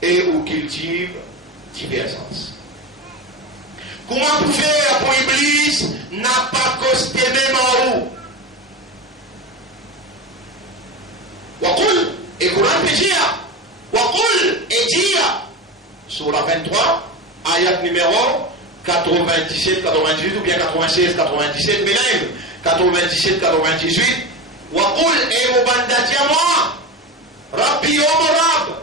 et qu'il cultive divergence. Comment vous faire pour Iblis n'a pas costé même en haut? Waqul, et Coran peut dire, Waqul, et dire, sur la 23, ayat numéro 97, 98, ou bien 96, 97, mais même 97, 98, Waqul, et mon banda dit à moi, Rabbi Omorab,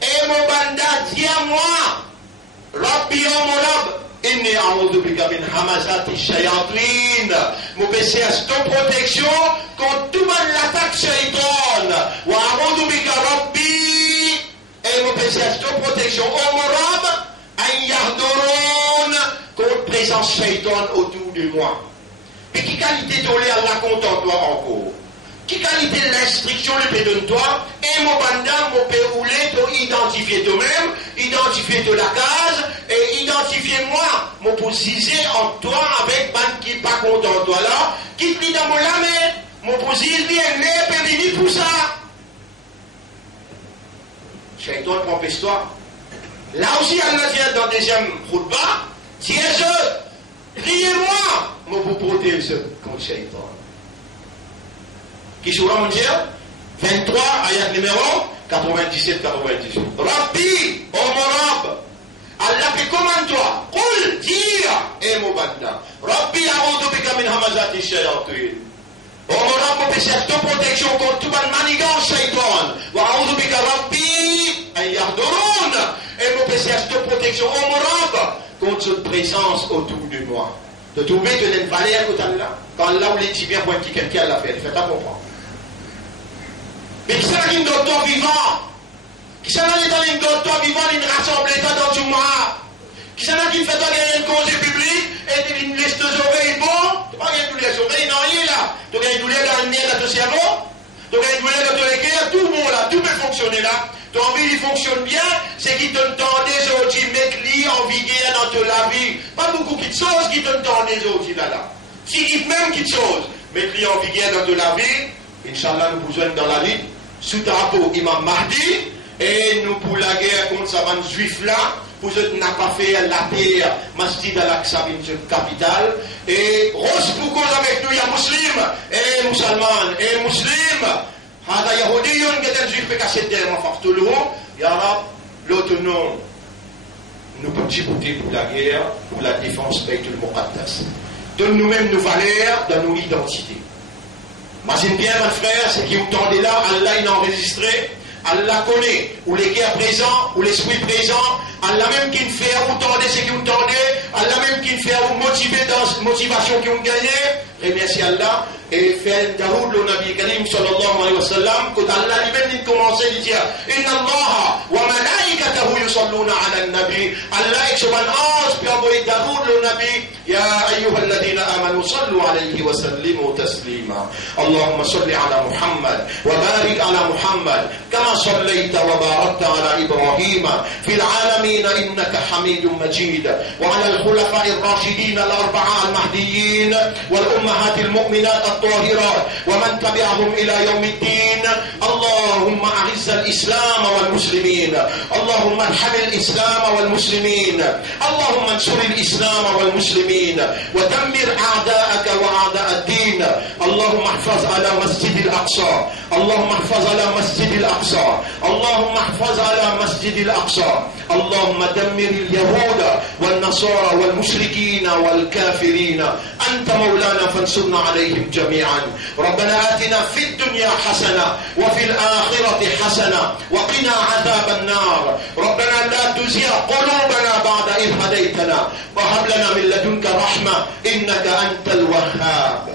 et mon banda dit à moi, Rabbi Omorab, inni a'udhu bika min hamazati shayatin. Mon PC a ton protection contre tout mal l'attaque shaitan. Wa a'udhu bika rabbi. Et mon PC a ton protection au morab an yahdurun contre présence shaitan autour de moi. Mais qui qualité tolé Allah content toi encore? Qui qualité de l'instruction le peut donner toi? Et mon bandam, mon peut rouler, pour identifier toi-même, identifier de la case, et identifier moi, mon position en toi avec ban qui pas content de toi là, qui te dit dans mon lame, mon position est né, pour ça. Shaitan prend toi. Là aussi, Allah dit dans le deuxième khutbah, Dieu, Priez-moi, moi vous protège contre le shaitan. Qui sera mon Dieu? 23, ayat numéro 97-98. Rabbi, oh mon Rab, Allah qui commande toi, qul, dire, et mon banda. Rabbi, a'udhu bika min hamazati shayatin. Oh mon Rab, je cherche ta protection contre toute manigance shaitan. Wa a'udhu bika Rabbi, an yahdurun. Et je cherche ta protection, oh mon Rab, contre cette présence autour de moi. De trouver que l'une valeur que Allah, quand là où les tibiens vont être quelqu'un l'a fait, faites à comprendre. Mais qui s'en a une docteur vivant? Qui s'en a une docteur vivant, une rassemblée dans tout le monde? Qui s'en a une fait gagner une cause publique et une liste de oreilles bon? Tu n'as pas gagné tous les oreilles, non, rien là. Tu as gagné tous les dans le nez, dans ton cerveau. Tu as gagné tous les dans ton équerre, tout le monde là, tout peut fonctionner là. Tu as envie, il fonctionne bien, c'est qui te tendent des outils, mettre lui en vigueur dans toute la vie. Pas beaucoup qui te choses qui te tendent des outils là. Si qui même qui te choses, mettre lui en vigueur dans toute la vie, Inch'Allah, nous besoin dans la vie, sous drapeau Imam Mahdi, et nous pour la guerre contre sa bande juif là, pour eux n'a pas fait la paix, Masjid al-Aqsa, une capitale, et rose pour cause avec nous, il y a musulmans, et musulmans, et musulmans, هذا يهودي قد نجيب بك سدير وفقتله يا رب l'autre nom nous pouvons voter pour la guerre pour la défense Baytul Muqaddas donne nous-mêmes nos valeurs dans nos identités. Imagine bien mon frère c'est qui vous tendez là Allah il a enregistré Allah connaît ou les guerres présents ou l'esprit présent Allah même qui nous fait vous tendez c'est qui vous tendez Allah même qui nous fait vous motiver dans motivation qui vous gagnez remerciez Allah et fait Daoud le Nabi Karim sallallahu alayhi wa sallam quand Allah lui-même commençait à dire Inna Allah wa malaikatahu yusalluna ala nabi Allah est sur un ange puis envoyer Daoud le Nabi Ya ayyuha alladhina amanu sallu alayhi wa sallimu taslima Allahumma salli ala Muhammad wa barik ala Muhammad kama sallaita wa barakta ala Ibrahim fi العالمين إنك حميد مجيد وعلى الخلفاء الراشدين الأربعة المهديين والأمهات المؤمنات الطاهرات ومن تبعهم إلى يوم الدين اللهم أعز الإسلام والمسلمين اللهم ارحم الإسلام والمسلمين اللهم انصر الإسلام والمسلمين ودمر أعداءك وأعداء الدين اللهم احفظ على مسجد الأقصى اللهم احفظ على مسجد الأقصى اللهم احفظ على مسجد الأقصى اللهم دمر اليهود والنصارى والمشركين والكافرين أنت مولانا فانصرنا عليهم جميعا ربنا آتنا في الدنيا حسنة وفي الآخرة حسنة وقنا عذاب النار ربنا لا تزغ قلوبنا بعد إذ هديتنا وهب لنا من لدنك رحمة إنك أنت الوهاب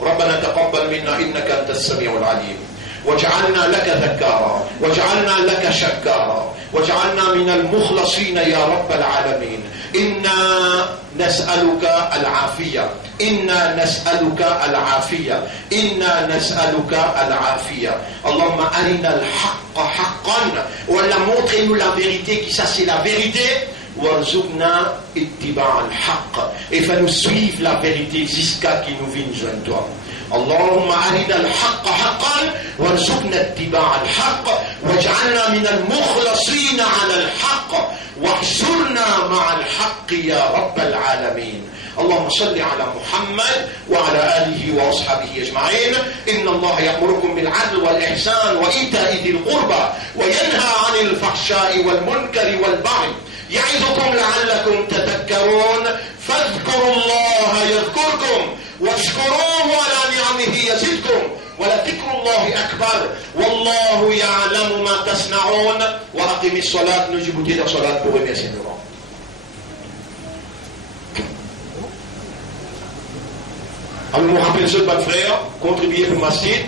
ربنا تقبل منا إنك أنت السميع العليم واجعلنا لك ذكارا واجعلنا لك شكارا واجعلنا من المخلصين يا رب العالمين إنا نسألك العافية إنا نسألك العافية إنا نسألك العافية اللهم أرنا الحق حقا ولا montre-nous la vérité qui ça c'est la vérité وارزقنا اتباع الحق et fais-nous suivre la vérité jusqu'à qui nous vienne joindre toi اللهم أرنا الحق حقا وارزقنا اتباع الحق واجعلنا من المخلصين على الحق واحشرنا مع الحق يا رب العالمين اللهم صل على محمد وعلى آله وأصحابه أجمعين إن الله يأمركم بالعدل والإحسان وإيتاء ذي القربى وينهى عن الفحشاء والمنكر والبغي يعظكم لعلكم تذكرون فاذكروا الله يذكركم واشكروه على نعمه يزدكم ولذكر الله أكبر والله يعلم ما تصنعون وأقم الصلاة نجيب تيدا صلاة بغير يسير Alors, nous rappelons ce bon frère, contribuer pour Masjid.